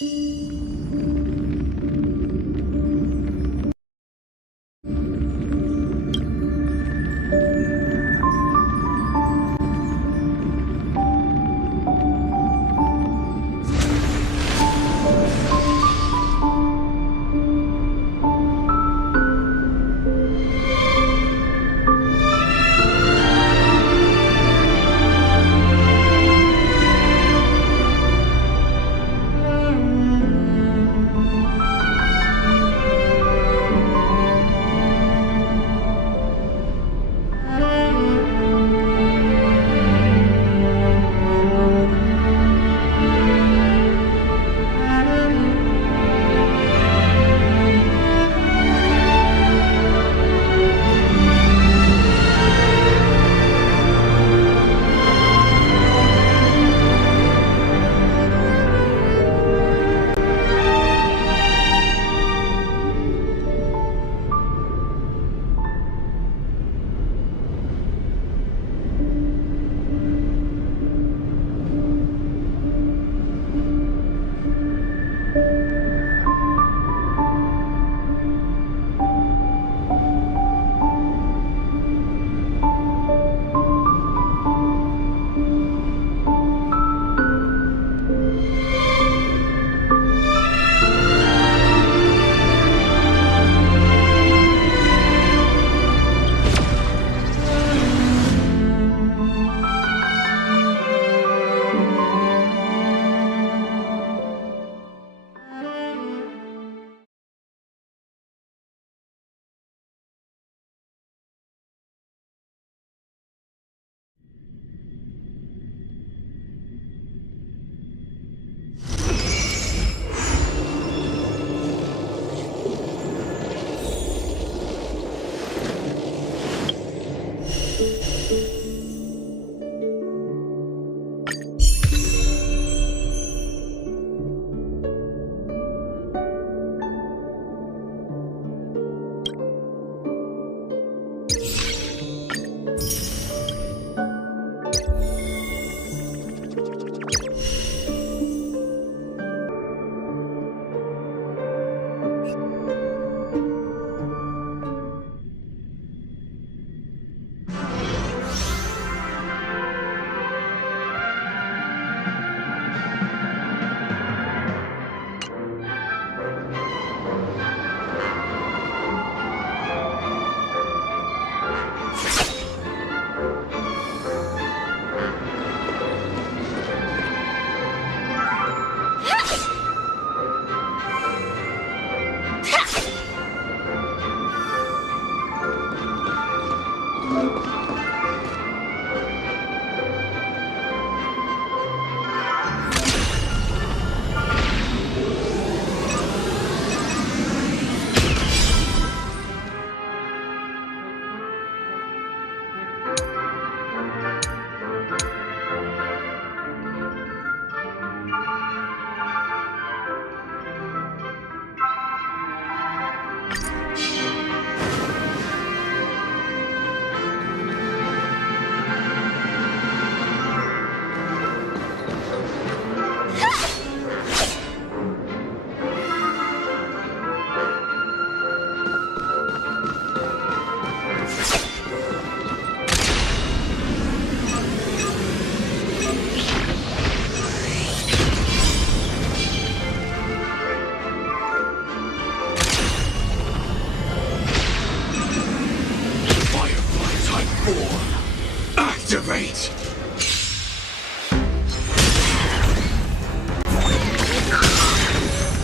Activate!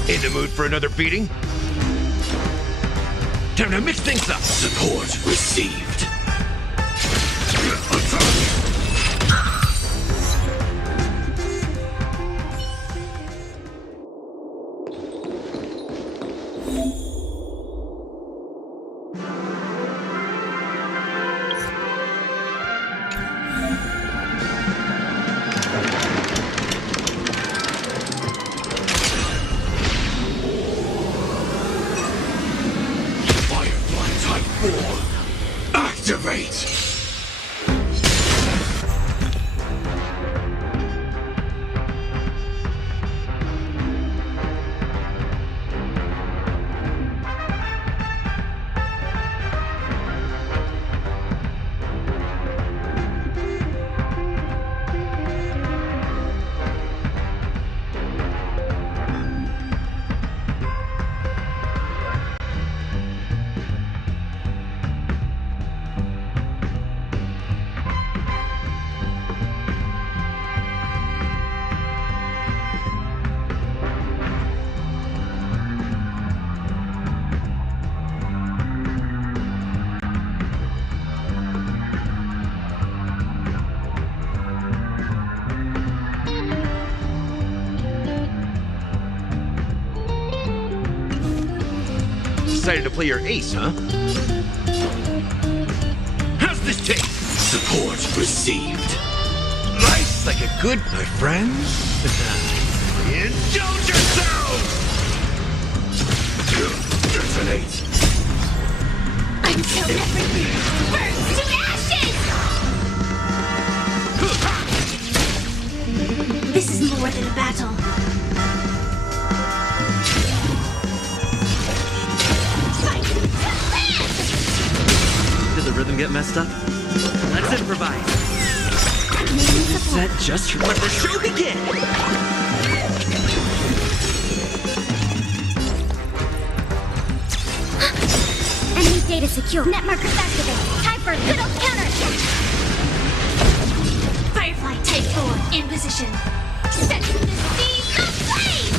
In the mood for another beating? Time to mix things up! Support received. decided to play your ace, huh? How's this taste? Support received. Life's like a good, my friends. Indulge yourselves! Detonate. Until everything burns to ashes! This is more than a battle. Fight to live! Did the rhythm get messed up? Let's improvise. Set just for let the show begin! Enemy data secure. Net markers activated. Time for a good old counterattack. Firefly Type 4 in position. Set to the speed of blaze!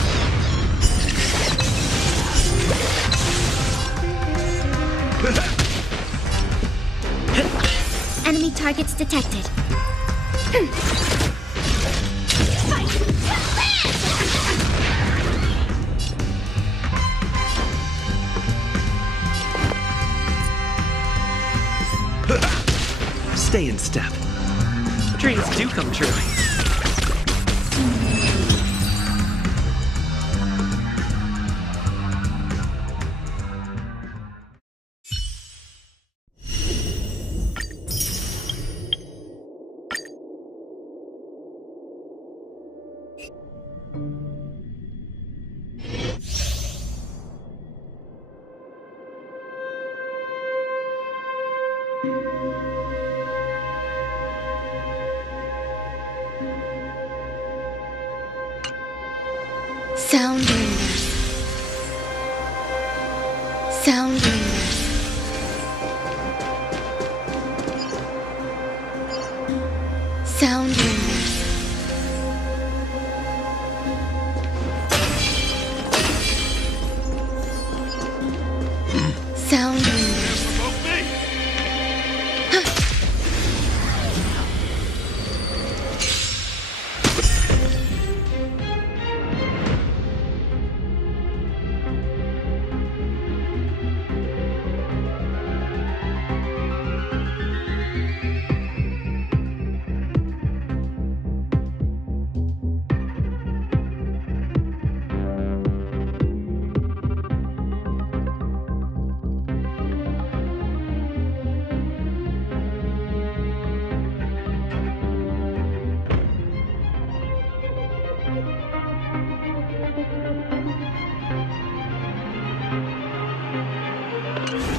Enemy targets detected. Fight to live! Stay in step. Dreams do come true. Sound ringers. Sound ringers. Sound ringers. Sound ringers.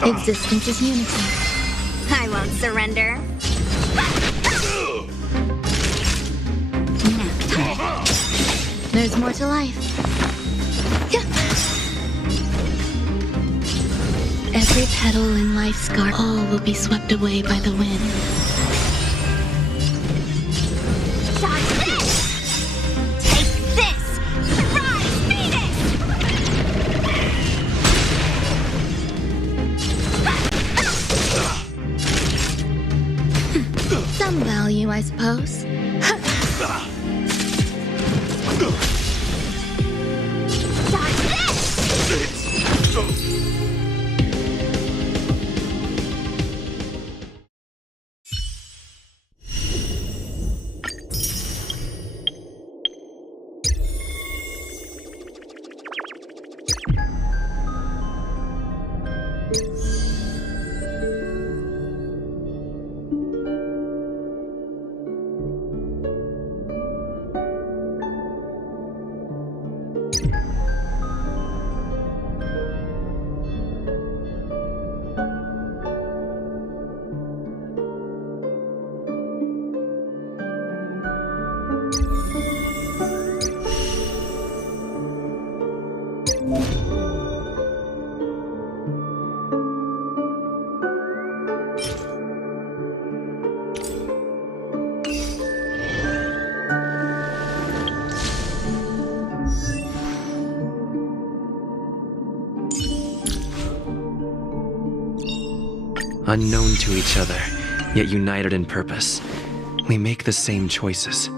Existence is unity. I won't surrender. Nap time. There's more to life. Every petal in life's garden, all will be swept away by the wind. Dodge this! Take this! Rise, Venus! Some value, I suppose. Dodge this! Unknown to each other, yet united in purpose. We make the same choices.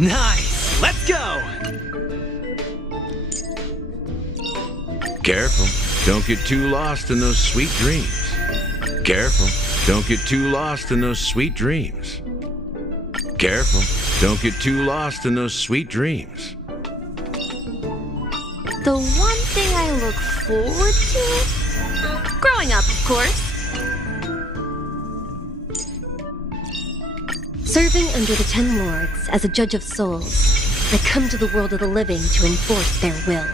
Nice! Let's go! Careful. Don't get too lost in those sweet dreams. Careful. Don't get too lost in those sweet dreams. Careful. Don't get too lost in those sweet dreams. The one thing I look forward to? Growing up, of course. Serving under the Ten Lords as a judge of souls, I come to the world of the living to enforce their will.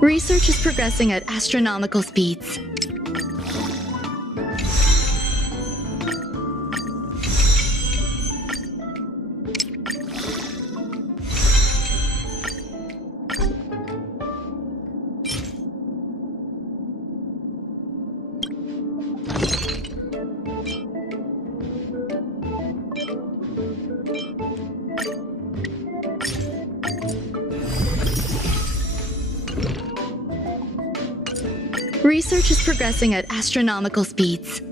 Research is progressing at astronomical speeds. Research is progressing at astronomical speeds.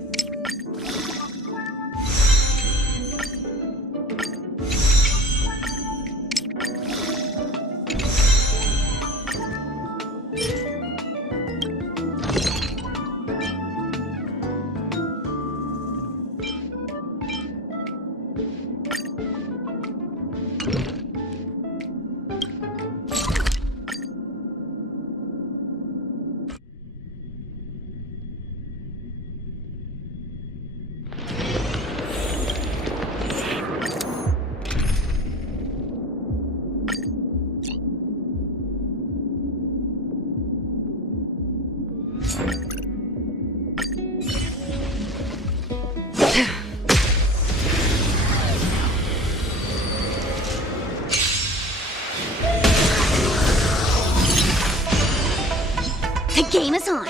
The game is on.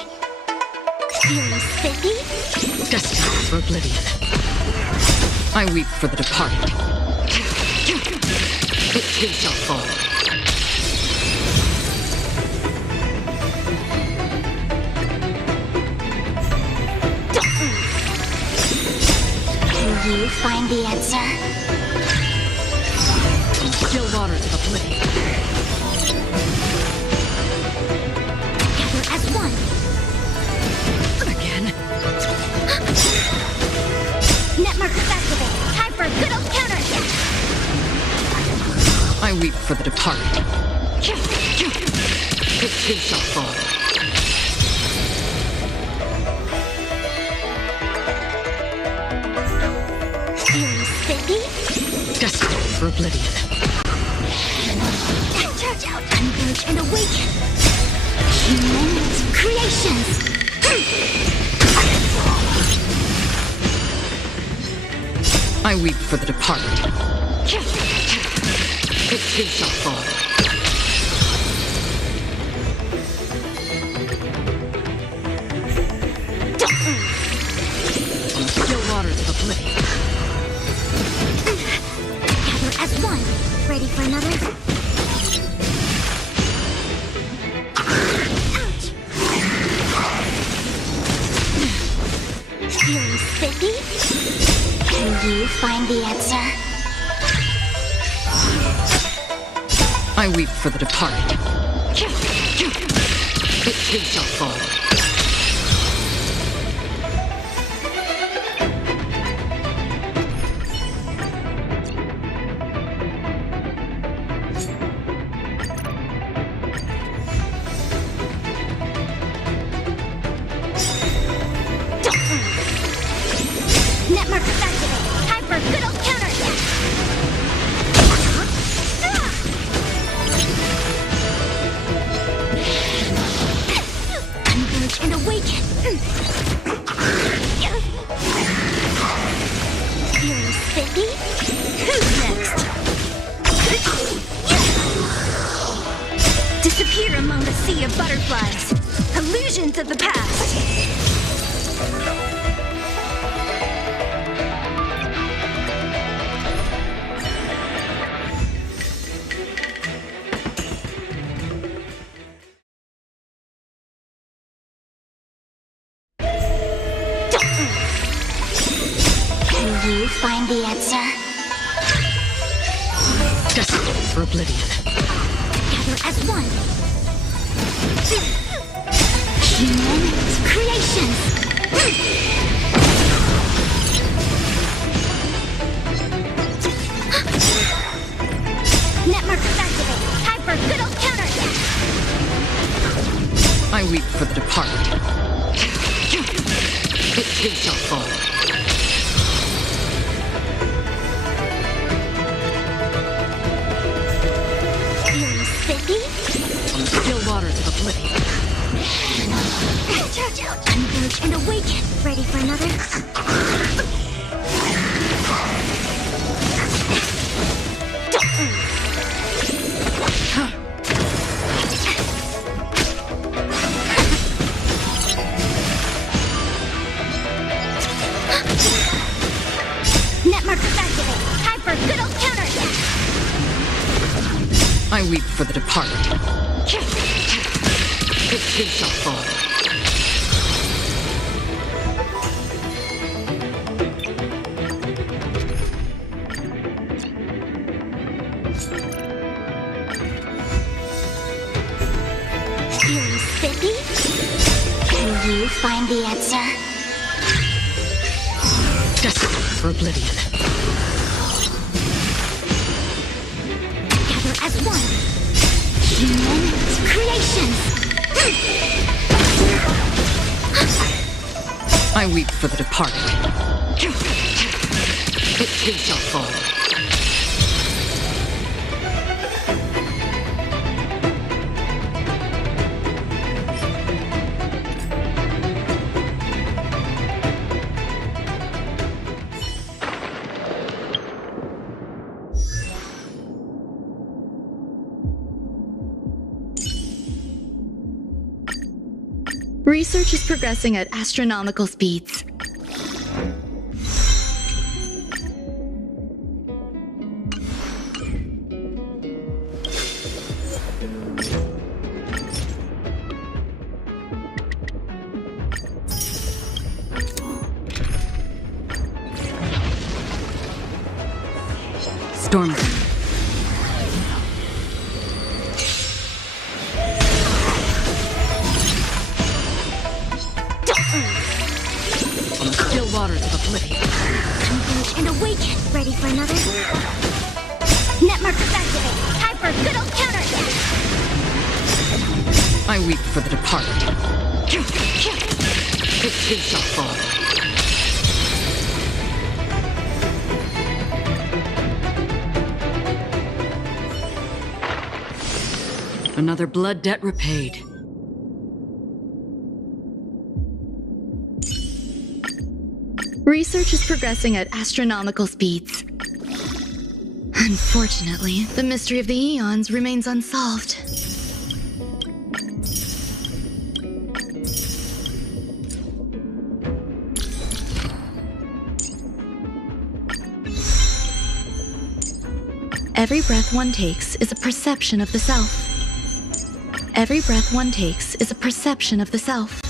Feeling spiffy? Destined for oblivion. I weep for the departed. It too shall fall. Can you find the answer? Still waters of oblivion. Together as one. Again. Net markers activated. Time for a good old counterattack. I weep for the departed. It too shall fall. Feeling spiffy? Destined for oblivion. Charge out, converge, and awaken. Human creations. I weep for the departed. It too shall fall. Still waters of oblivion. Together as one. Ready for another? Ouch! Feeling spiffy? Can you find the answer? I weep for the departed. It too shall fall. Net markers activated. Time for a good old counterattack. Converge and awaken. Feeling spiffy? Who's next? Disappear among the sea of butterflies. Illusions of the past. Can you find the answer? Destined for oblivion. Together as one. Human creations. Net markers activated. Time for a good old counterattack. I weep for the departed. It too shall fall. Feeling spiffy? Still waters of oblivion. Converge and awaken. Ready for another? Net markers activate. Time for a good old counterattack. I weep for the departed. It too shall fall. Feeling spiffy? Can you find the answer? Destined for oblivion. Together as one. Human creations. I weep for the departed. It too shall fall. Research is progressing at astronomical speeds. Storm. On the still waters of oblivion. Converge and awaken. Ready for another? Net markers activate. Time for a good old counterattack. I weep for the departed. It too shall fall. Another blood debt repaid. Research is progressing at astronomical speeds. Unfortunately, the mystery of the eons remains unsolved. Every breath one takes is a perception of the self. Every breath one takes is a perception of the self.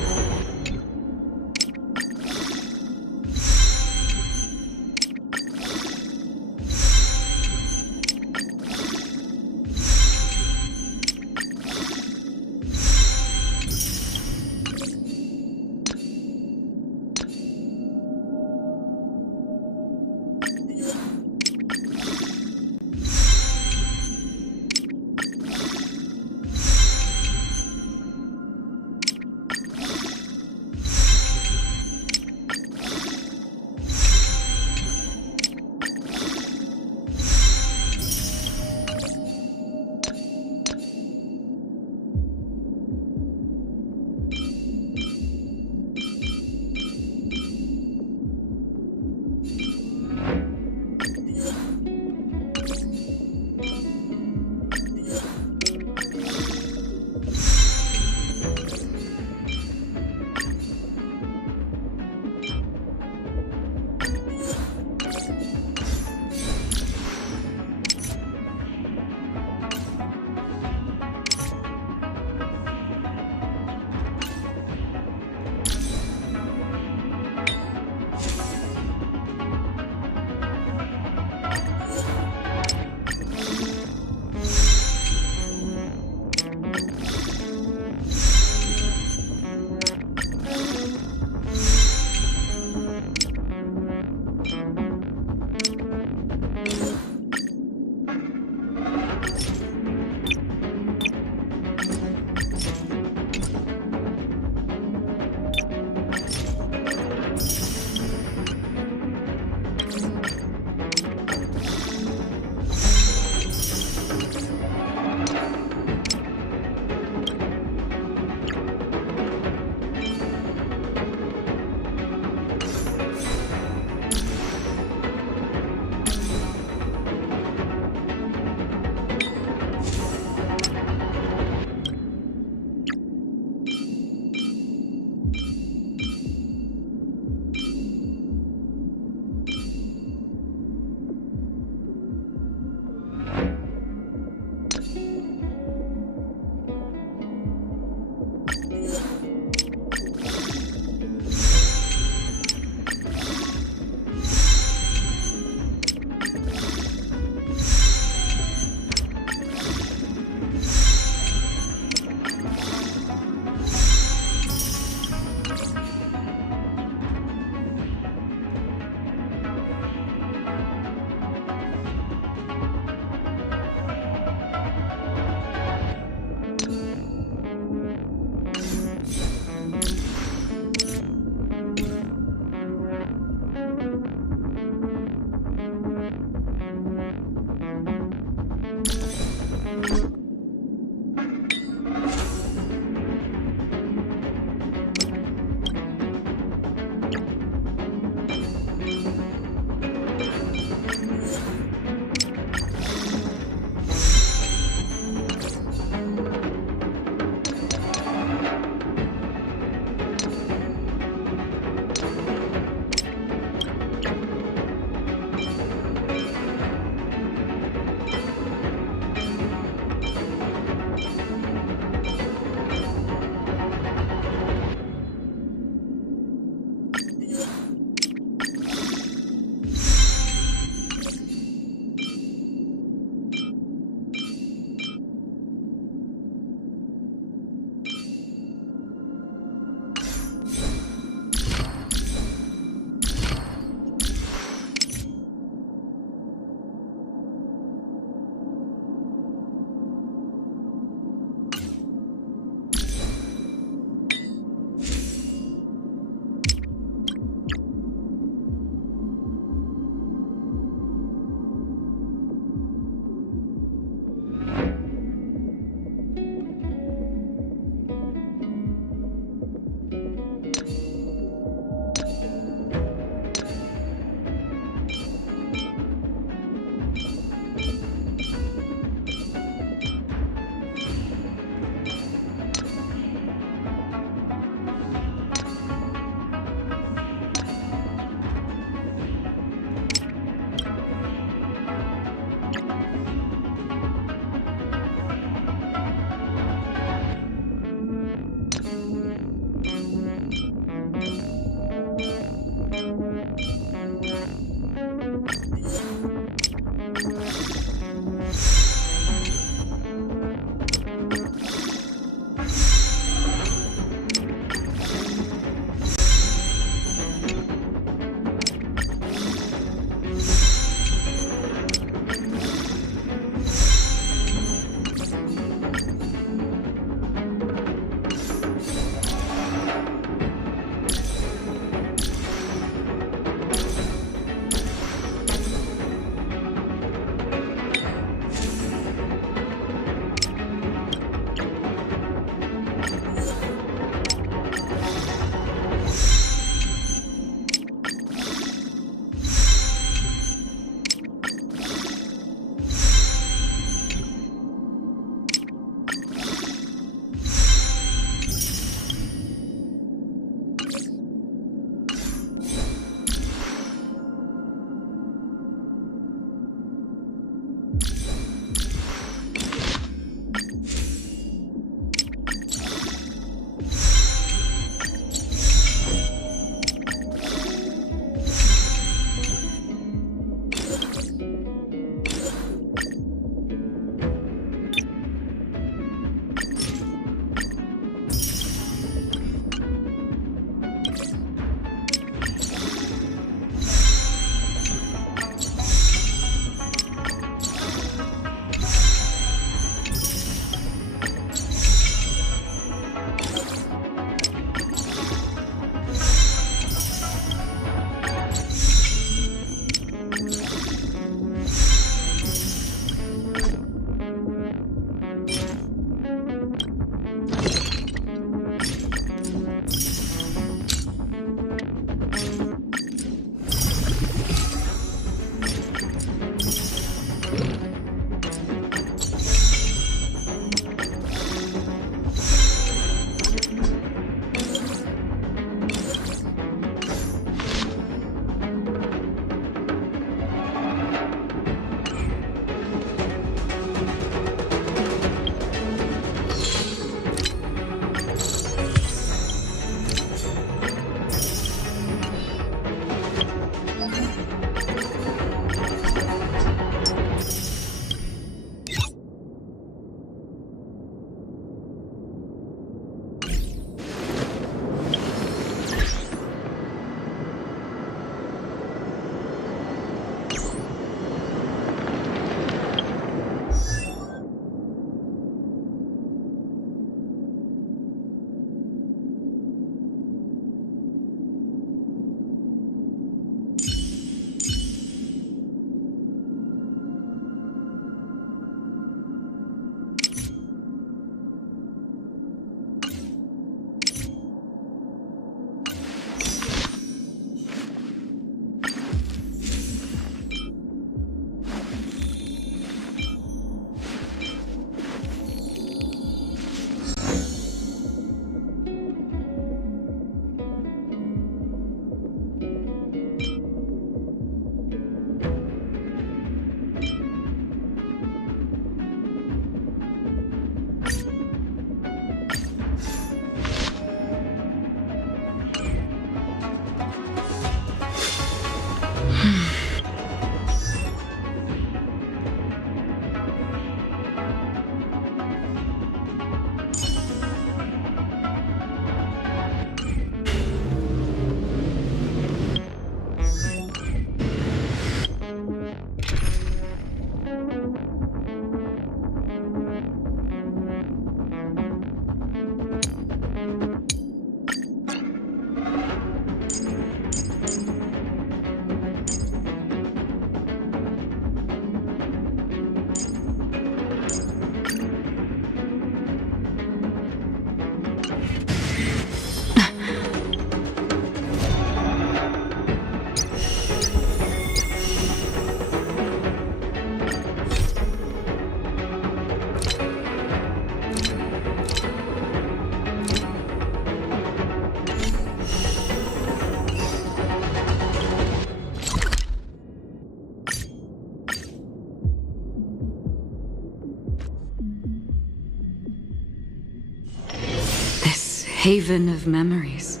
haven of memories.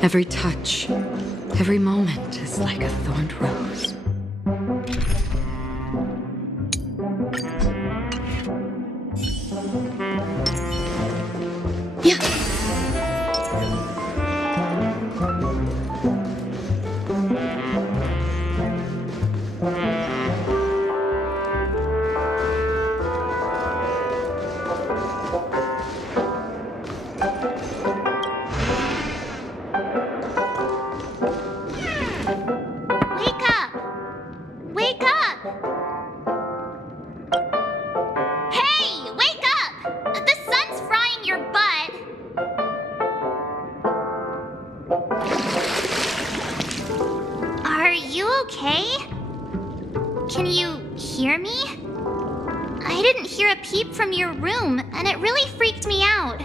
Every touch, every moment is like a thorned rose. Yeah. Wake up! Wake up! Hey! Wake up! The sun's frying your butt! Are you okay? Can you hear me? I didn't hear a peep from your room, and it really freaked me out.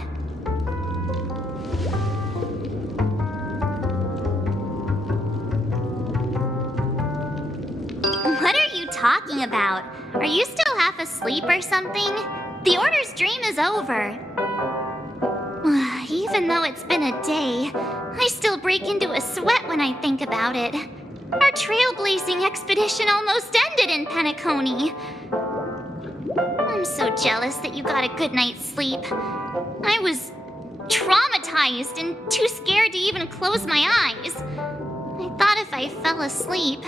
What are you talking about? Are you still half asleep or something? The Order's dream is over. Even though it's been a day, I still break into a sweat when I think about it. Our trailblazing expedition almost ended in Penacony. I'm so jealous that you got a good night's sleep. I was traumatized and too scared to even close my eyes. I thought if I fell asleep,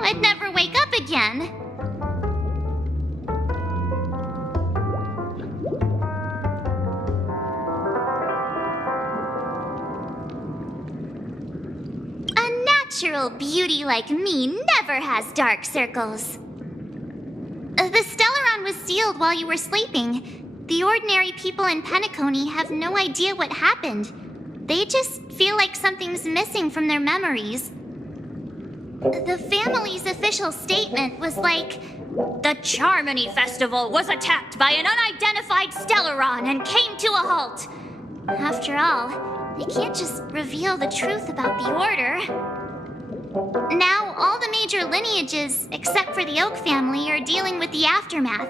I'd never wake up again. A natural beauty like me never has dark circles. The Stellaron was sealed while you were sleeping. The ordinary people in Penacony have no idea what happened. They just feel like something's missing from their memories. The family's official statement was like, "The Charmony Festival was attacked by an unidentified Stellaron and came to a halt." After all, they can't just reveal the truth about the Order. Now, all the major lineages, except for the Oak family, are dealing with the aftermath.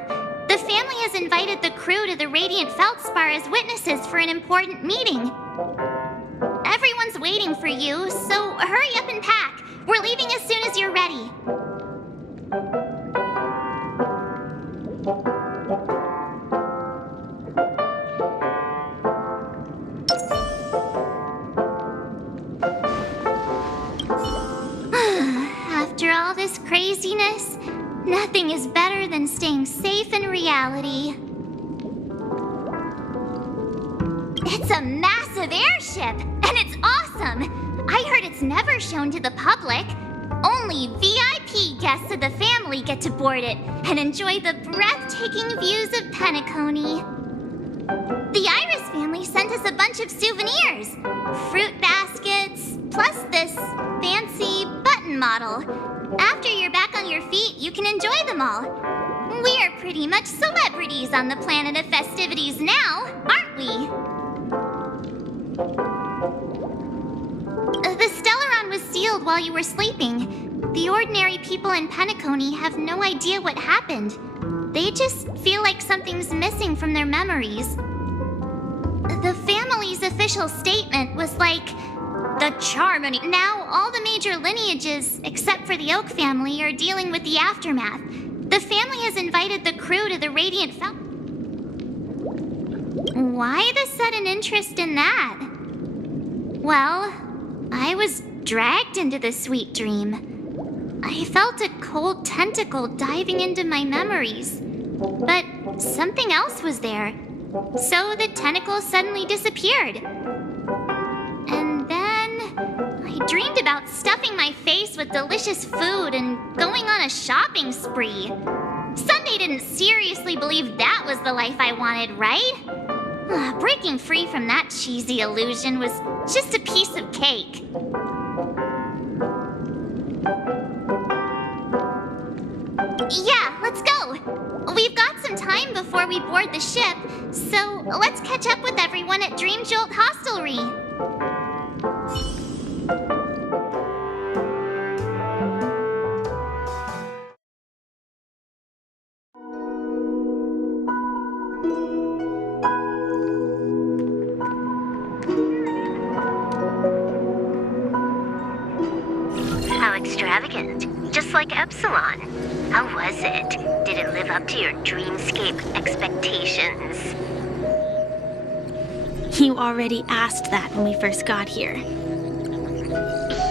The family has invited the crew to the Radiant Feldspar as witnesses for an important meeting. Everyone's waiting for you, so hurry up and pack. We're leaving as soon as you're ready. After all this craziness, nothing is better than staying safe in reality. It's a massive airship, and it's awesome! I heard it's never shown to the public. Only VIP guests of the family get to board it and enjoy the breathtaking views of Penacony. The Iris family sent us a bunch of souvenirs. Fruit baskets, plus this fancy button model. After you're back on your feet, you can enjoy them all. We're pretty much celebrities on the planet of festivities now, aren't we? The Stellaron was sealed while you were sleeping. The ordinary people in Penacony have no idea what happened. They just feel like something's missing from their memories. The family's official statement was like, "The Charmony." Now, all the major lineages, except for the Oak family, are dealing with the aftermath. The family has invited the crew to the Radiant Why the sudden interest in that? Well, I was dragged into the sweet dream. I felt a cold tentacle diving into my memories. But something else was there. So the tentacle suddenly disappeared. And then I dreamed about stuffing my face with delicious food and going on a shopping spree. Sunday didn't seriously believe that was the life I wanted, right? Breaking free from that cheesy illusion was just a piece of cake. Yeah, let's go. We've got some time before we board the ship, so let's catch up with everyone at Dream Jolt Hostelry. second, just like Epsilon. How was it? Did it live up to your dreamscape expectations? You already asked that when we first got here.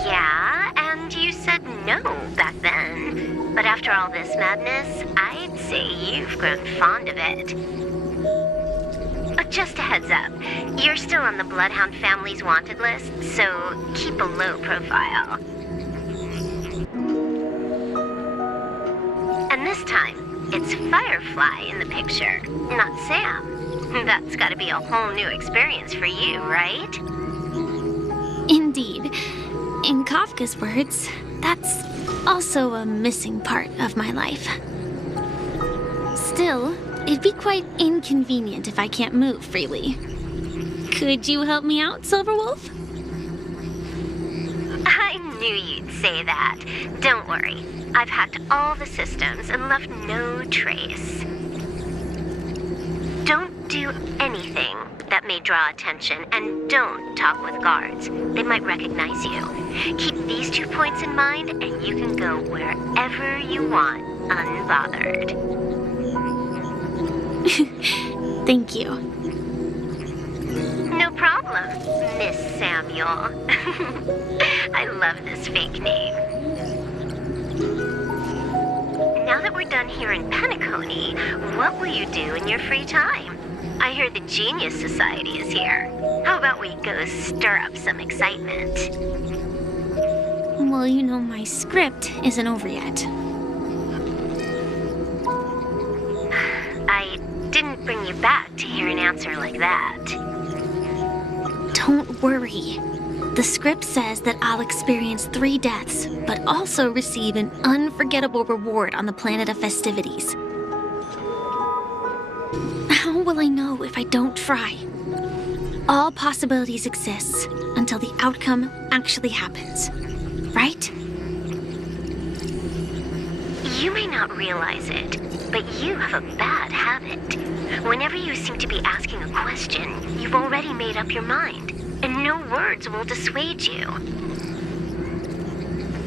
Yeah, and you said no back then. But after all this madness, I'd say you've grown fond of it. Just a heads up, you're still on the Bloodhound family's wanted list, so keep a low profile. And this time, it's Firefly in the picture, not Sam. That's gotta be a whole new experience for you, right? Indeed. In Kafka's words, that's also a missing part of my life. Still, it'd be quite inconvenient if I can't move freely. Could you help me out, Silverwolf? I knew you'd say that. Don't worry. I've hacked all the systems and left no trace. Don't do anything that may draw attention, and don't talk with guards. They might recognize you. Keep these 2 points in mind, and you can go wherever you want, unbothered. Thank you. No problem, Miss Samuel. I love this fake name. Now that we're done here in Penacony, what will you do in your free time? I heard the Genius Society is here. How about we go stir up some excitement? Well, you know, my script isn't over yet. I didn't bring you back to hear an answer like that. Don't worry. The script says that I'll experience 3 deaths, but also receive an unforgettable reward on the planet of festivities. How will I know if I don't try? All possibilities exist until the outcome actually happens, right? You may not realize it, but you have a bad habit. Whenever you seem to be asking a question, you've already made up your mind, and no words will dissuade you.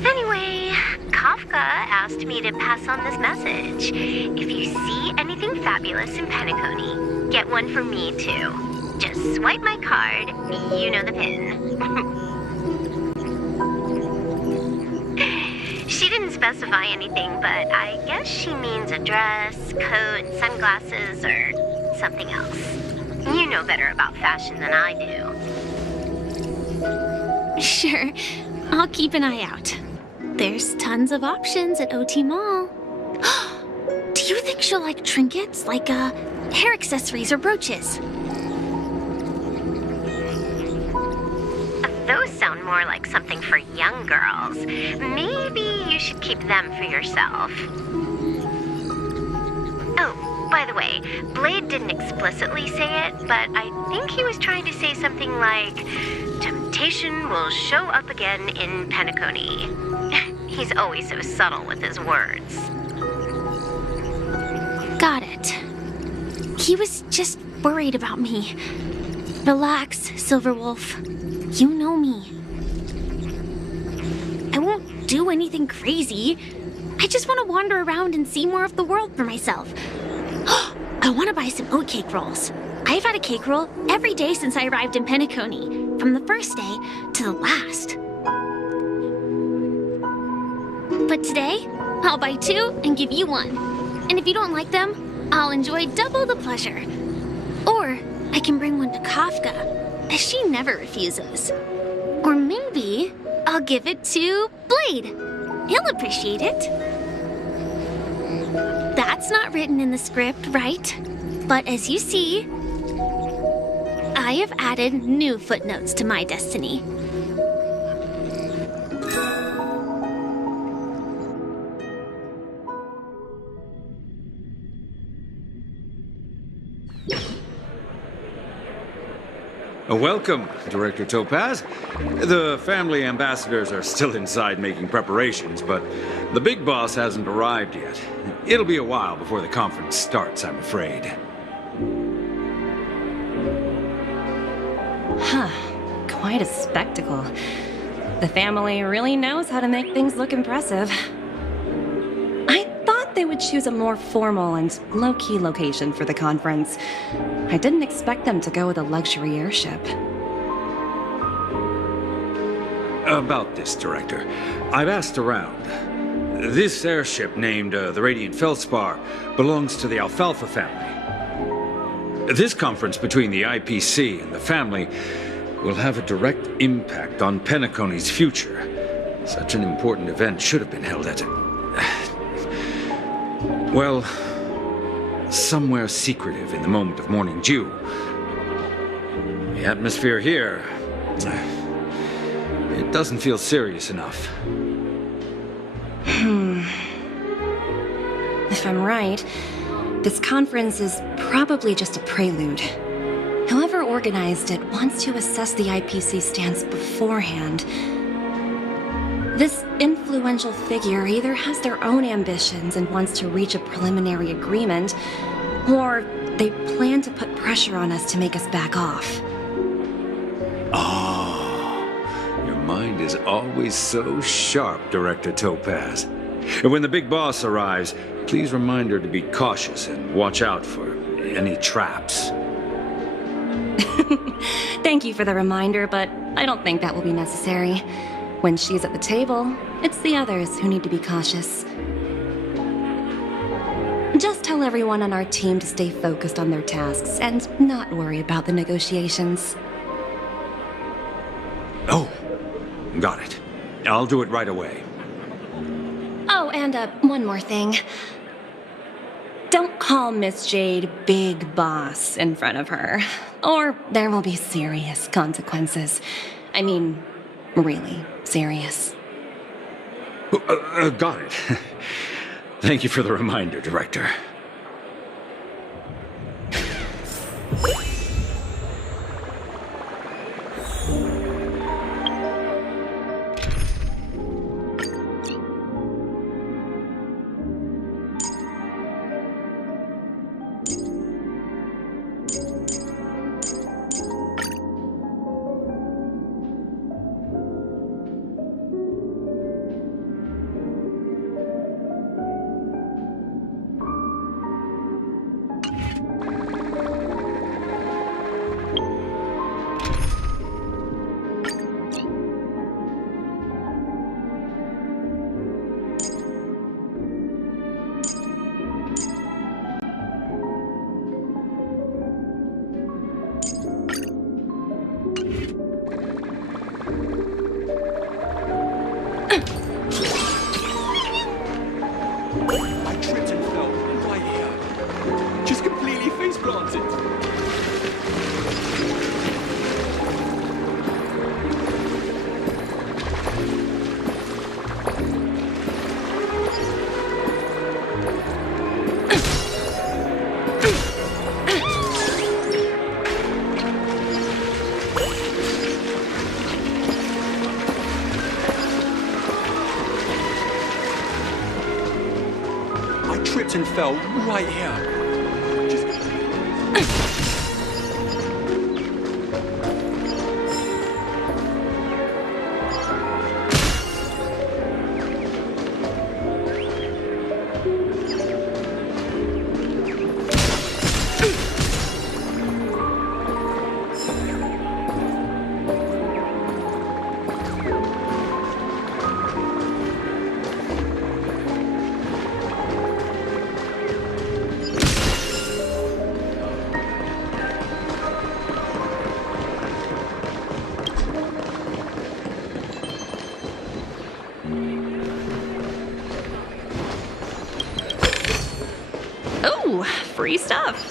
Anyway, Kafka asked me to pass on this message. If you see anything fabulous in Penacony, get one for me too. Just swipe my card, you know the pin. She didn't specify anything, but I guess she means a dress, coat, sunglasses, or something else. You know better about fashion than I do. Sure, I'll keep an eye out. There's tons of options at OT Mall. Do you think she'll like trinkets, like hair accessories or brooches? Those sound more like something for young girls. Maybe you should keep them for yourself. Oh, by the way, Blade didn't explicitly say it, but I think he was trying to say something like, temptation will show up again in Penacony. He's always so subtle with his words. Got it. He was just worried about me. Relax, Silverwolf. You know me. I won't do anything crazy. I just want to wander around and see more of the world for myself. I want to buy some oatcake rolls. I've had a cake roll every day since I arrived in Penacony, from the first day to the last. But today, I'll buy 2 and give you 1. And if you don't like them, I'll enjoy double the pleasure. Or I can bring one to Kafka, as she never refuses. Or maybe I'll give it to Blade. He'll appreciate it. That's not written in the script, right? But as you see, I have added new footnotes to my destiny. Welcome, Director Topaz. The family ambassadors are still inside making preparations, but the big boss hasn't arrived yet. It'll be a while before the conference starts, I'm afraid. Huh. Quite a spectacle. The family really knows how to make things look impressive. I thought they would choose a more formal and low-key location for the conference. I didn't expect them to go with a luxury airship. About this, Director. I've asked around. This airship, named the Radiant Feldspar, belongs to the Alfalfa family. This conference between the IPC and the family will have a direct impact on Penacony's future. Such an important event should have been held at... well, somewhere secretive in the moment of morning dew. The atmosphere here... it doesn't feel serious enough. If I'm right, this conference is probably just a prelude. Whoever organized it wants to assess the IPC stance beforehand. This influential figure either has their own ambitions and wants to reach a preliminary agreement, or they plan to put pressure on us to make us back off. Oh, your mind is always so sharp, Director Topaz. And when the big boss arrives, please remind her to be cautious and watch out for any traps. Thank you for the reminder, but I don't think that will be necessary. When she's at the table, it's the others who need to be cautious. Just tell everyone on our team to stay focused on their tasks and not worry about the negotiations. Oh, got it. I'll do it right away. Oh, and one more thing. Don't call Miss Jade Big Boss in front of her, or there will be serious consequences. I mean, really serious. Got it. Thank you for the reminder, Director. And fell right here. Free stuff.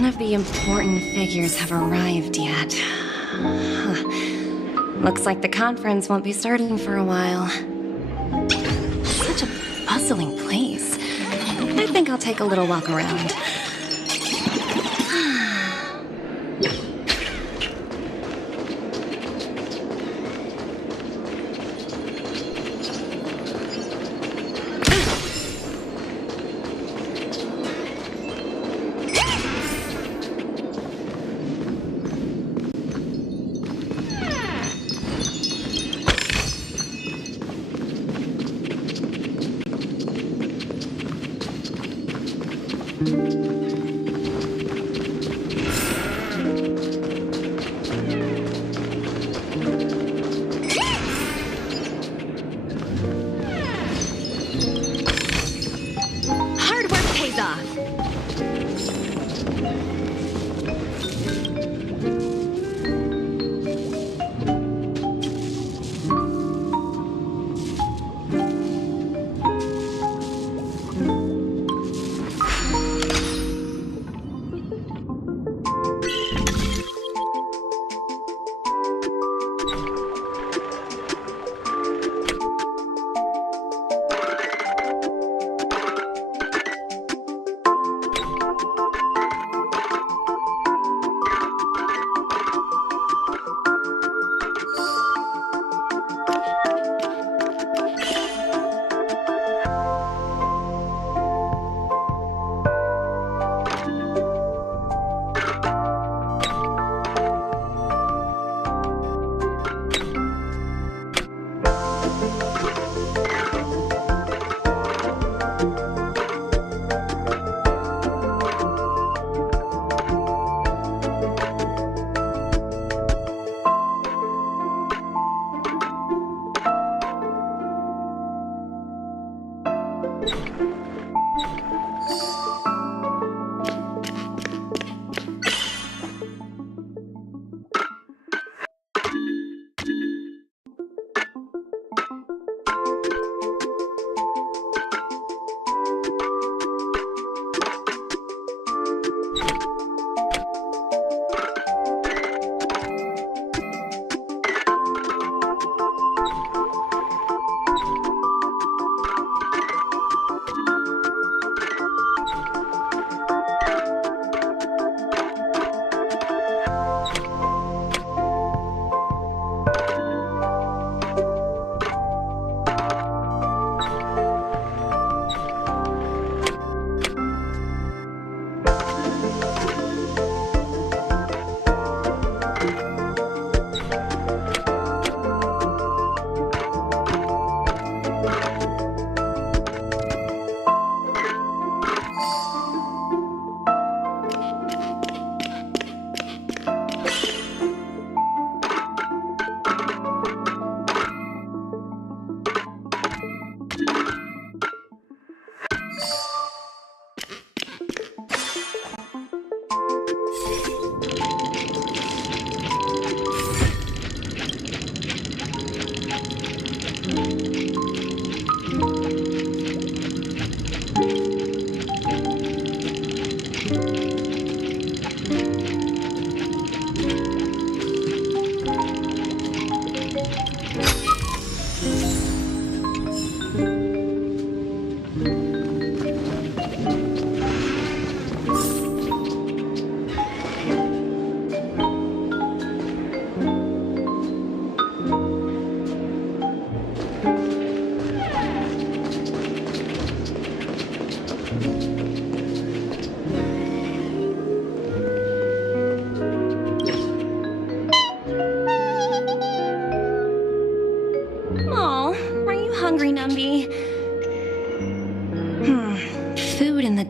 none of the important figures have arrived yet. Looks like the conference won't be starting for a while. Such a bustling place. I think I'll take a little walk around.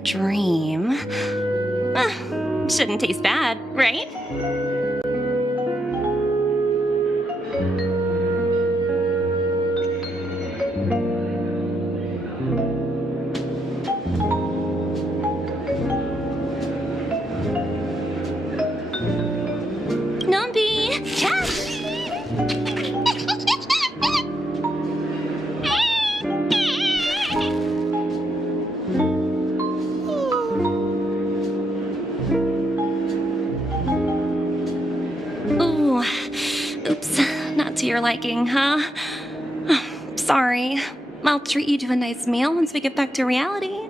Dream. Shouldn't taste bad, right? Numpy! Catch! your liking, huh? Sorry. I'll treat you to a nice meal once we get back to reality.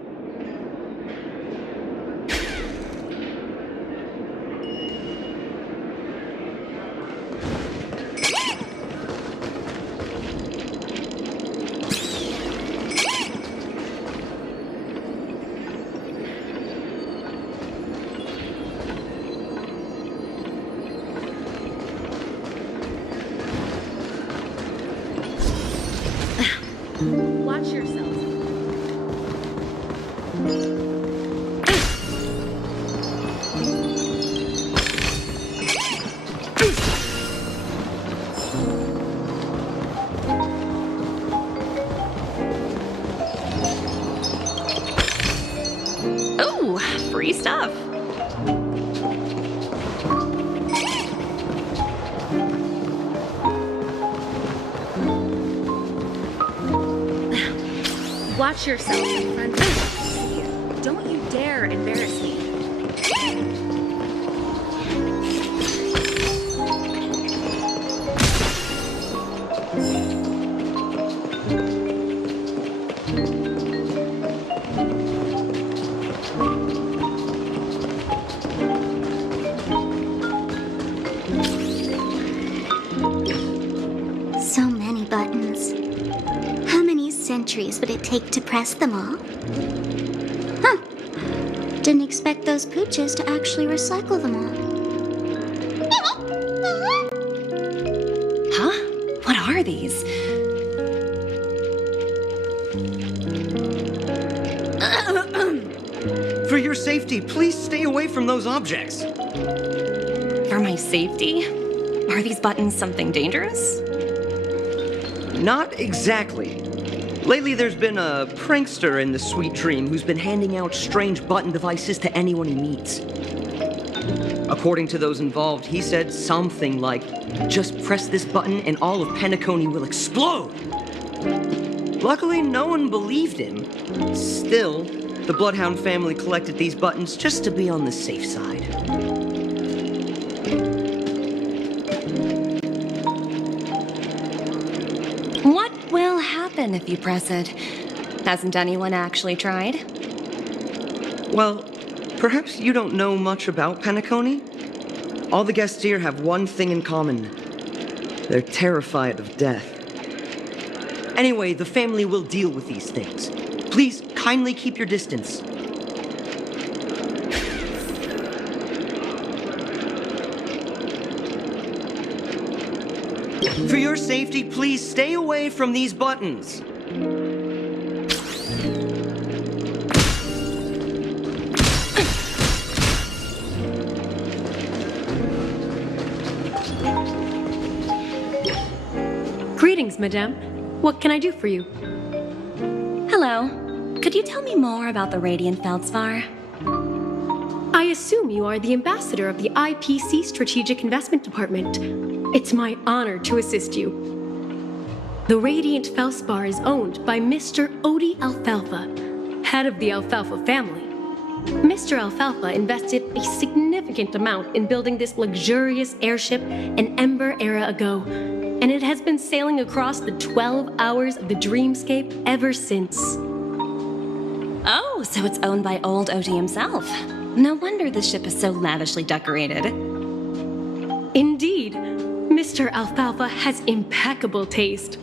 Watch yourself. Ooh, free stuff. Watch yourself, friend. Don't you dare embarrass me. So many buttons. How many centuries would it take to press them all? Huh. Didn't expect those pooches to actually recycle them all. Huh? What are these? For your safety, please stay away from those objects. For my safety? Are these buttons something dangerous? Not exactly. Lately, there's been a prankster in the Sweet Dream who's been handing out strange button devices to anyone he meets. According to those involved, he said something like, "Just press this button and all of Penacony will explode!" Luckily, no one believed him. Still, the Bloodhound family collected these buttons just to be on the safe side. What will happen if you press it? Hasn't anyone actually tried? Well, perhaps you don't know much about Penacony? All the guests here have one thing in common. They're terrified of death. Anyway, the family will deal with these things. Please kindly keep your distance. For your safety, please stay away from these buttons. Greetings, madame. What can I do for you? Hello. Could you tell me more about the Radiant Feldspar? I assume you are the ambassador of the IPC Strategic Investment Department. It's my honor to assist you. The Radiant Feldspar is owned by Mr. Odie Alfalfa, head of the Alfalfa family. Mr. Alfalfa invested a significant amount in building this luxurious airship an Ember era ago, and it has been sailing across the 12 hours of the dreamscape ever since. Oh, so it's owned by old Odie himself. No wonder the ship is so lavishly decorated. Indeed, Mr. Alfalfa has impeccable taste.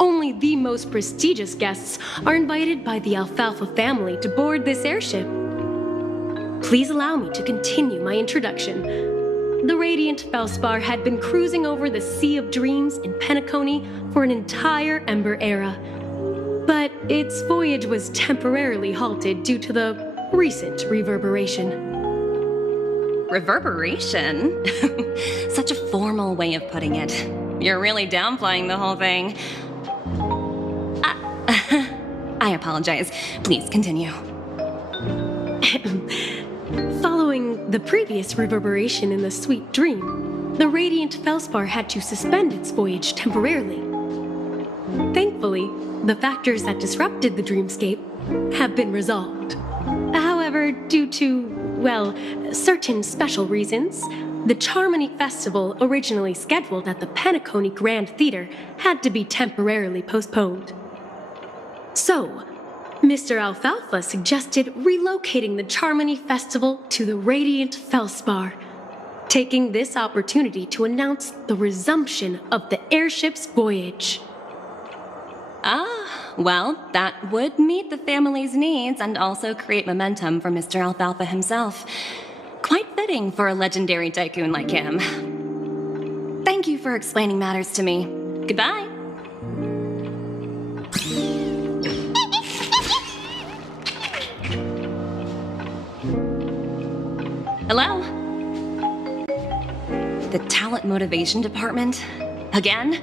Only the most prestigious guests are invited by the Alfalfa family to board this airship. Please allow me to continue my introduction. The Radiant Feldspar had been cruising over the Sea of Dreams in Penacony for an entire Ember era. But its voyage was temporarily halted due to the recent reverberation. Reverberation? Such a formal way of putting it. You're really downplaying the whole thing. I apologize. Please continue. Following the previous reverberation in the Sweet Dream, the Radiant Feldspar had to suspend its voyage temporarily. Thankfully, the factors that disrupted the dreamscape have been resolved. However, due to, well, certain special reasons, The Charmony Festival, originally scheduled at the Penacony Grand Theater, had to be temporarily postponed. So, Mr. Alfalfa suggested relocating the Charmony Festival to the Radiant Felspar, taking this opportunity to announce the resumption of the airship's voyage. Ah, well, that would meet the family's needs and also create momentum for Mr. Alfalfa himself. Quite fitting for a legendary tycoon like him. Thank you for explaining matters to me. Goodbye. Hello? The Talent Motivation Department? Again?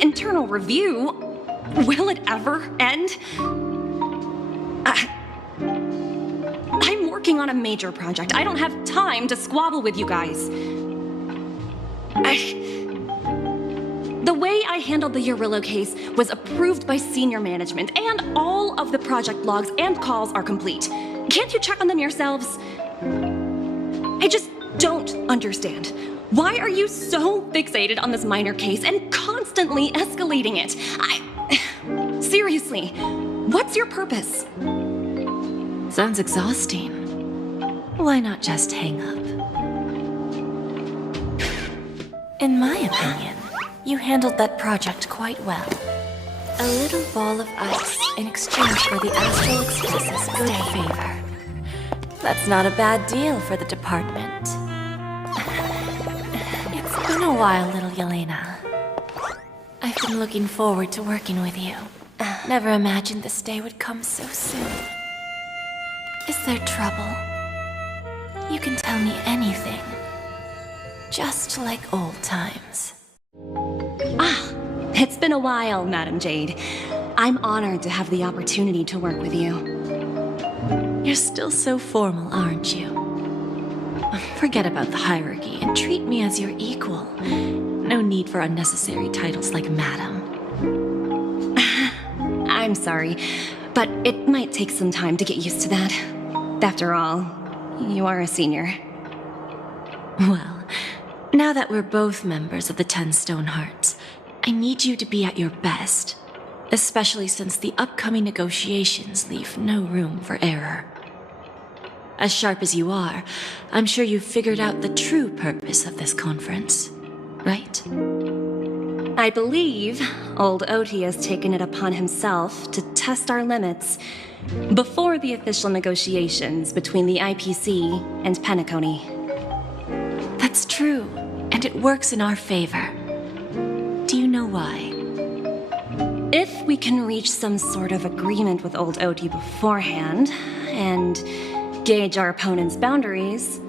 Internal review? Will it ever end? I'm working on a major project. I don't have time to squabble with you guys. The way I handled the Urillo case was approved by senior management, and all of the project logs and calls are complete. Can't you check on them yourselves? I just don't understand. Why are you so fixated on this minor case and constantly escalating it? Seriously, what's your purpose? Sounds exhausting. Why not just hang up? In my opinion, you handled that project quite well. A little ball of ice in exchange for the Astral Express's good favor. That's not a bad deal for the department. It's been a while, little Yelena. I've been looking forward to working with you. Never imagined this day would come so soon. Is there trouble? You can tell me anything. Just like old times. It's been a while, Madam Jade. I'm honored to have the opportunity to work with you. You're still so formal, aren't you? Forget about the hierarchy and treat me as your equal. No need for unnecessary titles like Madam. I'm sorry, but it might take some time to get used to that. After all, you are a senior. Well, now that we're both members of the 10 Stone Hearts, I need you to be at your best, especially since the upcoming negotiations leave no room for error. As sharp as you are, I'm sure you've figured out the true purpose of this conference, right? I believe old Oti has taken it upon himself to test our limits before the official negotiations between the IPC and Penacony. That's true, and it works in our favor. Do you know why? If we can reach some sort of agreement with old Oti beforehand, and gauge our opponent's boundaries,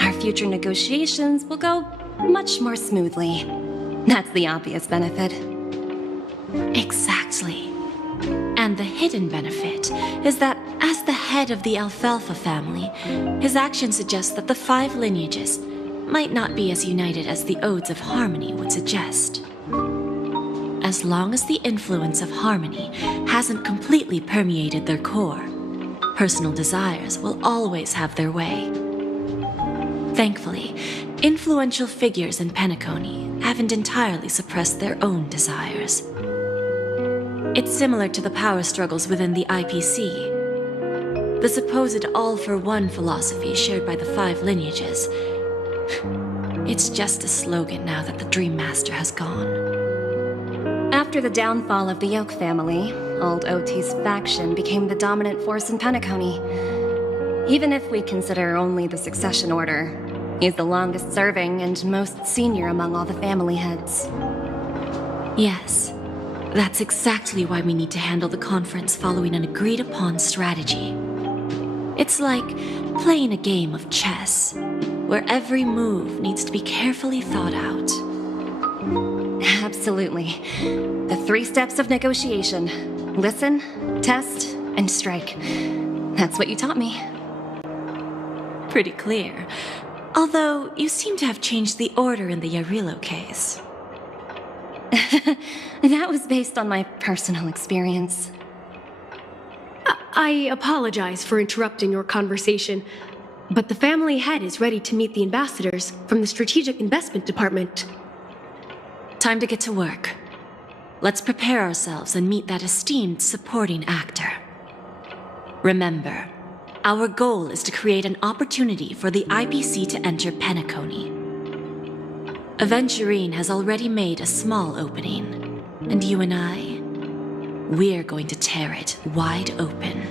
our future negotiations will go much more smoothly. That's the obvious benefit. Exactly. And the hidden benefit is that as the head of the Alfalfa family, his actions suggest that the 5 lineages might not be as united as the Odes of Harmony would suggest. As long as the influence of Harmony hasn't completely permeated their core, personal desires will always have their way. Thankfully, influential figures in Penacony haven't entirely suppressed their own desires. It's similar to the power struggles within the IPC. The supposed all-for-one philosophy shared by the 5 lineages. It's just a slogan now that the Dream Master has gone. After the downfall of the Yoke family, old Oti's faction became the dominant force in Penacony. Even if we consider only the succession order, he's the longest serving and most senior among all the family heads. Yes, that's exactly why we need to handle the conference following an agreed-upon strategy. It's like playing a game of chess, where every move needs to be carefully thought out. Absolutely. The 3 steps of negotiation. Listen, test, and strike. That's what you taught me. Pretty clear. Although, you seem to have changed the order in the Urillo case. That was based on my personal experience. I apologize for interrupting your conversation, But the family head is ready to meet the ambassadors from the Strategic Investment Department. Time to get to work. Let's prepare ourselves and meet that esteemed supporting actor. Remember, our goal is to create an opportunity for the IPC to enter Penacony. Aventurine has already made a small opening, and you and I, we're going to tear it wide open.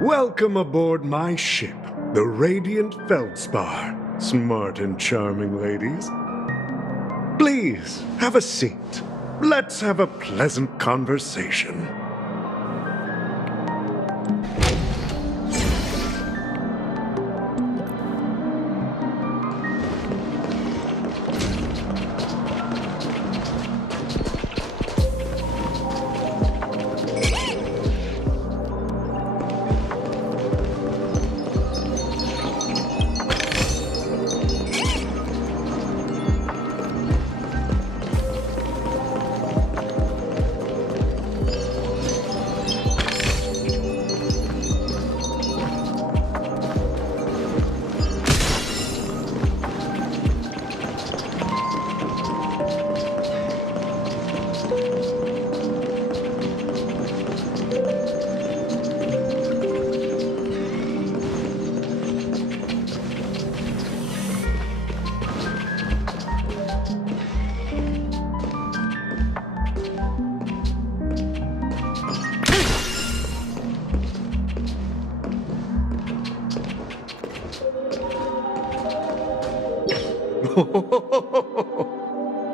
Welcome aboard my ship, the Radiant Feldspar. Smart and charming ladies. Please, have a seat. Let's have a pleasant conversation.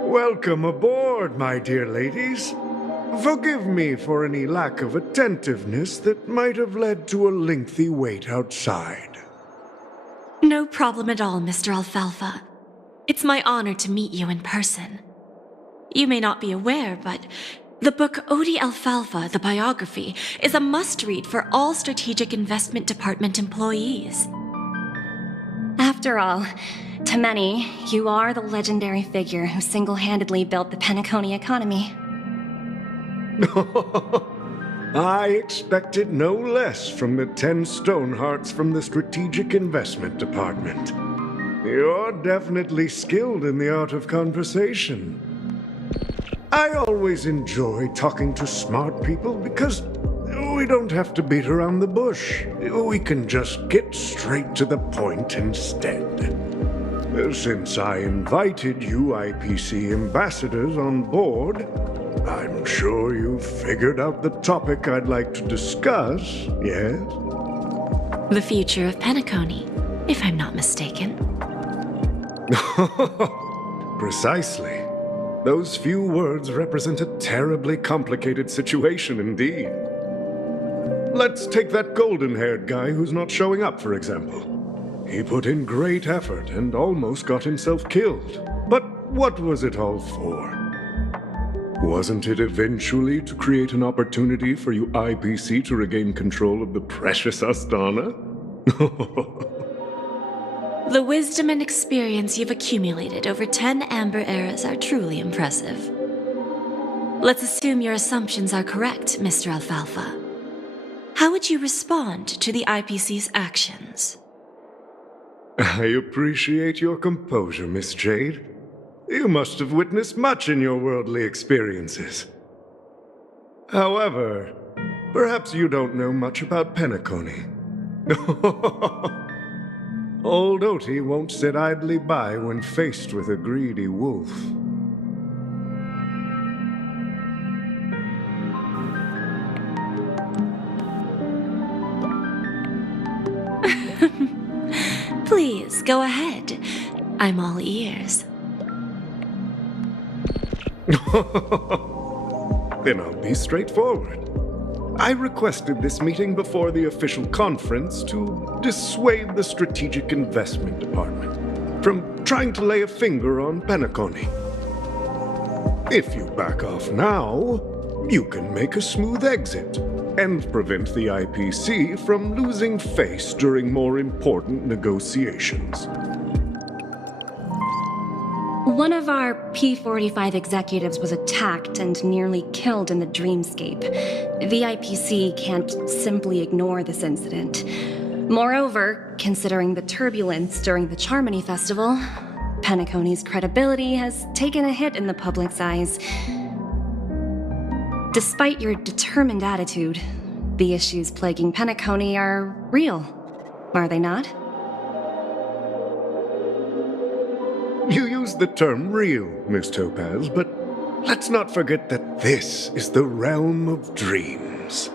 Welcome aboard, my dear ladies. Forgive me for any lack of attentiveness that might have led to a lengthy wait outside. No problem at all, Mr. Alfalfa. It's my honor to meet you in person. You may not be aware, but the book Odi Alfalfa, the biography, is a must-read for all Strategic Investment Department employees. After all, to many, you are the legendary figure who single-handedly built the Penacony economy. I expected no less from the 10 Stonehearts from the Strategic Investment Department. You're definitely skilled in the art of conversation. I always enjoy talking to smart people because we don't have to beat around the bush. We can just get straight to the point instead. Since I invited you IPC ambassadors on board, I'm sure you've figured out the topic I'd like to discuss, yes? The future of Penacony, if I'm not mistaken. Precisely. Those few words represent a terribly complicated situation indeed. Let's take that golden-haired guy who's not showing up, for example. He put in great effort and almost got himself killed. But what was it all for? Wasn't it eventually to create an opportunity for you IPC to regain control of the precious Astana? The wisdom and experience you've accumulated over 10 Amber Eras are truly impressive. Let's assume your assumptions are correct, Mr. Alfalfa. How would you respond to the IPC's actions? I appreciate your composure, Miss Jade. You must have witnessed much in your worldly experiences. However, perhaps you don't know much about Penacony. Old Oti won't sit idly by when faced with a greedy wolf. Please, go ahead. I'm all ears. Then I'll be straightforward. I requested this meeting before the official conference to dissuade the Strategic Investment Department from trying to lay a finger on Penacony. If you back off now, you can make a smooth exit and prevent the IPC from losing face during more important negotiations. One of our P-45 executives was attacked and nearly killed in the dreamscape. The IPC can't simply ignore this incident. Moreover, considering the turbulence during the Charmony Festival, Penacony's credibility has taken a hit in the public's eyes. Despite your determined attitude, the issues plaguing Penacony are real, are they not? You use the term real, Miss Topaz, but let's not forget that this is the realm of dreams.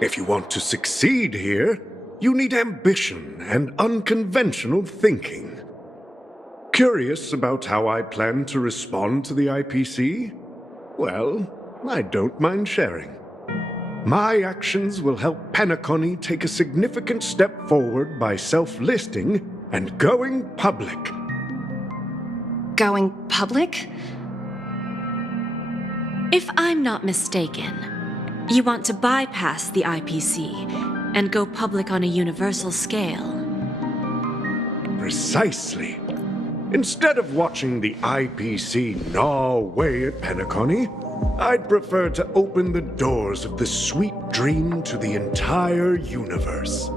If you want to succeed here, you need ambition and unconventional thinking. Curious about how I plan to respond to the IPC? Well, I don't mind sharing. My actions will help Penacony take a significant step forward by self-listing and going public. Going public? If I'm not mistaken, you want to bypass the IPC and go public on a universal scale. Precisely. Instead of watching the IPC gnaw away at Penacony, I'd prefer to open the doors of the sweet dream to the entire universe.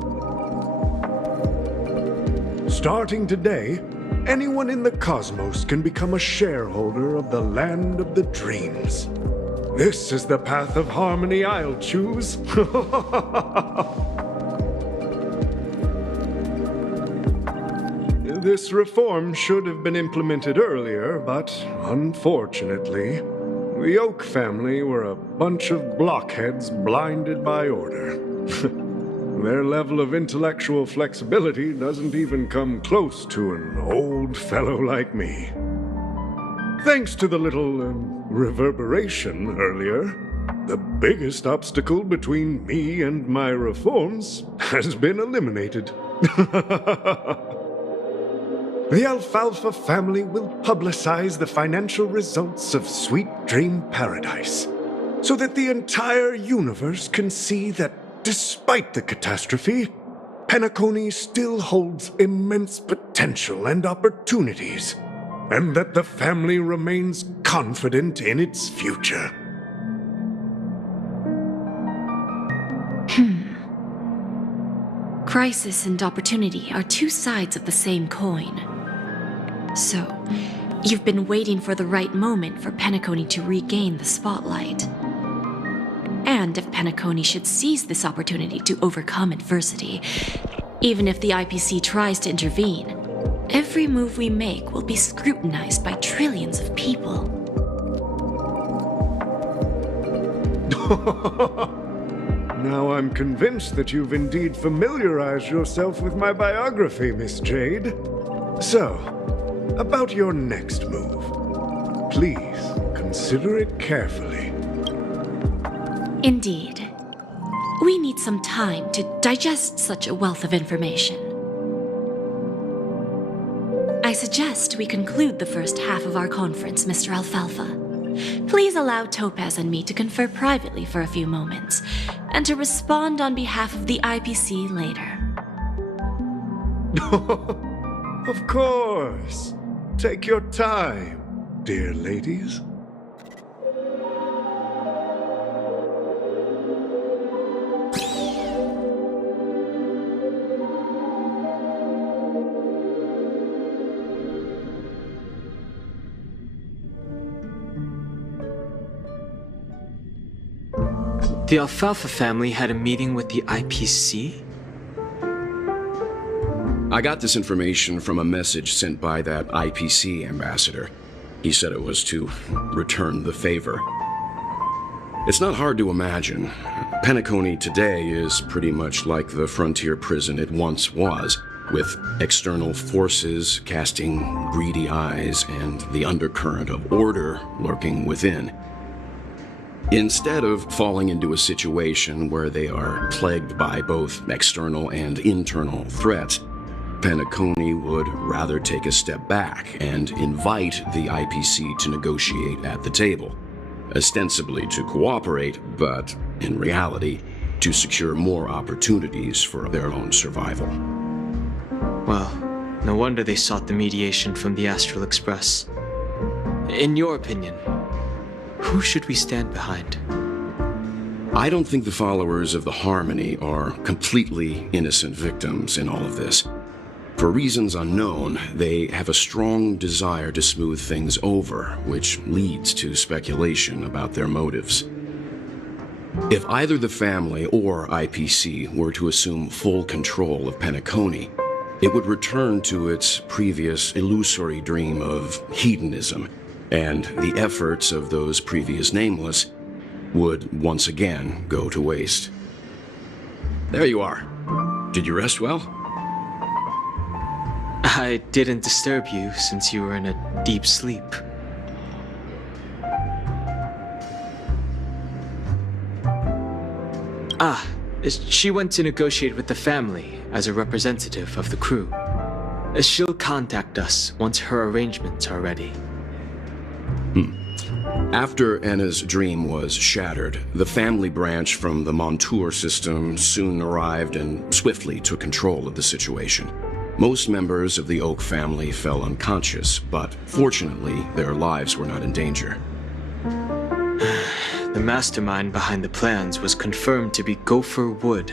Starting today, anyone in the cosmos can become a shareholder of the land of the dreams. This is the path of harmony I'll choose. This reform should have been implemented earlier, but unfortunately, the Oak family were a bunch of blockheads blinded by order. Their level of intellectual flexibility doesn't even come close to an old fellow like me. Thanks to the little reverberation earlier, the biggest obstacle between me and my reforms has been eliminated. The Alfalfa family will publicize the financial results of Sweet Dream Paradise, so that the entire universe can see that despite the catastrophe, Penacony still holds immense potential and opportunities, and that the family remains confident in its future. Crisis and opportunity are two sides of the same coin. So, you've been waiting for the right moment for Penacony to regain the spotlight. And if Penacony should seize this opportunity to overcome adversity, even if the IPC tries to intervene, every move we make will be scrutinized by trillions of people. Now I'm convinced that you've indeed familiarized yourself with my biography, Miss Jade. So, about your next move. Please consider it carefully. Indeed. We need some time to digest such a wealth of information. I suggest we conclude the first half of our conference, Mr. Alfalfa. Please allow Topaz and me to confer privately for a few moments, and to respond on behalf of the IPC later. Of course. Take your time, dear ladies. The Alfalfa family had a meeting with the IPC? I got this information from a message sent by that IPC ambassador. He said it was to return the favor. It's not hard to imagine. Penacony today is pretty much like the frontier prison it once was, with external forces casting greedy eyes and the undercurrent of order lurking within. Instead of falling into a situation where they are plagued by both external and internal threats, Penacony would rather take a step back and invite the IPC to negotiate at the table, ostensibly to cooperate, but in reality, to secure more opportunities for their own survival. Well, no wonder they sought the mediation from the Astral Express. In your opinion, who should we stand behind? I don't think the followers of the Harmony are completely innocent victims in all of this. For reasons unknown, they have a strong desire to smooth things over, which leads to speculation about their motives. If either the family or IPC were to assume full control of Penacony, it would return to its previous illusory dream of hedonism, and the efforts of those previous nameless would once again go to waste. There you are. Did you rest well? I didn't disturb you since you were in a deep sleep. She went to negotiate with the family as a representative of the crew. She'll contact us once her arrangements are ready. After Anna's dream was shattered, the family branch from the Montour system soon arrived and swiftly took control of the situation. Most members of the Oak family fell unconscious, but fortunately, their lives were not in danger. The mastermind behind the plans was confirmed to be Gopher Wood,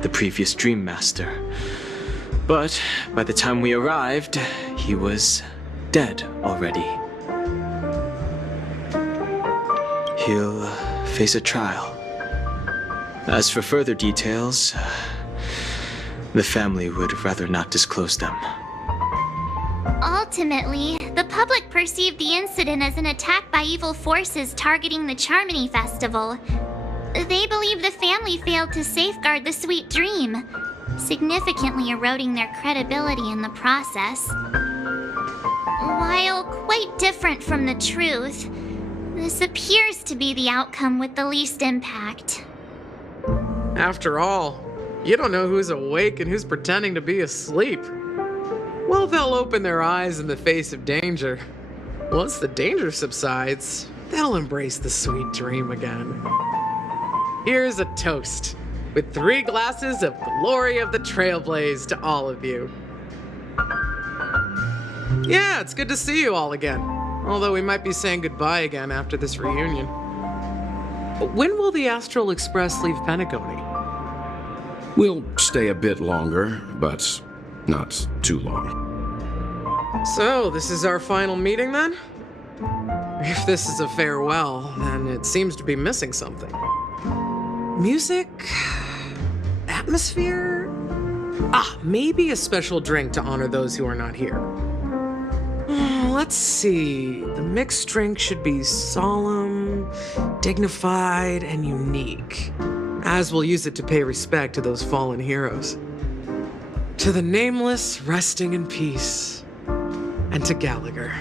the previous Dream Master. But by the time we arrived, he was dead already. He'll face a trial. As for further details, the family would rather not disclose them. Ultimately, the public perceived the incident as an attack by evil forces targeting the Charmony Festival. They believe the family failed to safeguard the Sweet Dream, significantly eroding their credibility in the process. While quite different from the truth, this appears to be the outcome with the least impact. After all, you don't know who's awake and who's pretending to be asleep. Well, they'll open their eyes in the face of danger. Once the danger subsides, they'll embrace the sweet dream again. Here's a toast, with 3 glasses of glory of the Trailblazer to all of you. Yeah, it's good to see you all again. Although we might be saying goodbye again after this reunion. When will the Astral Express leave Penacony? We'll stay a bit longer, but not too long. So, this is our final meeting then? If this is a farewell, then it seems to be missing something. Music? Atmosphere? Maybe a special drink to honor those who are not here. Let's see. The mixed drink should be solemn, dignified, and unique, as we'll use it to pay respect to those fallen heroes. To the nameless resting in peace, and to Gallagher.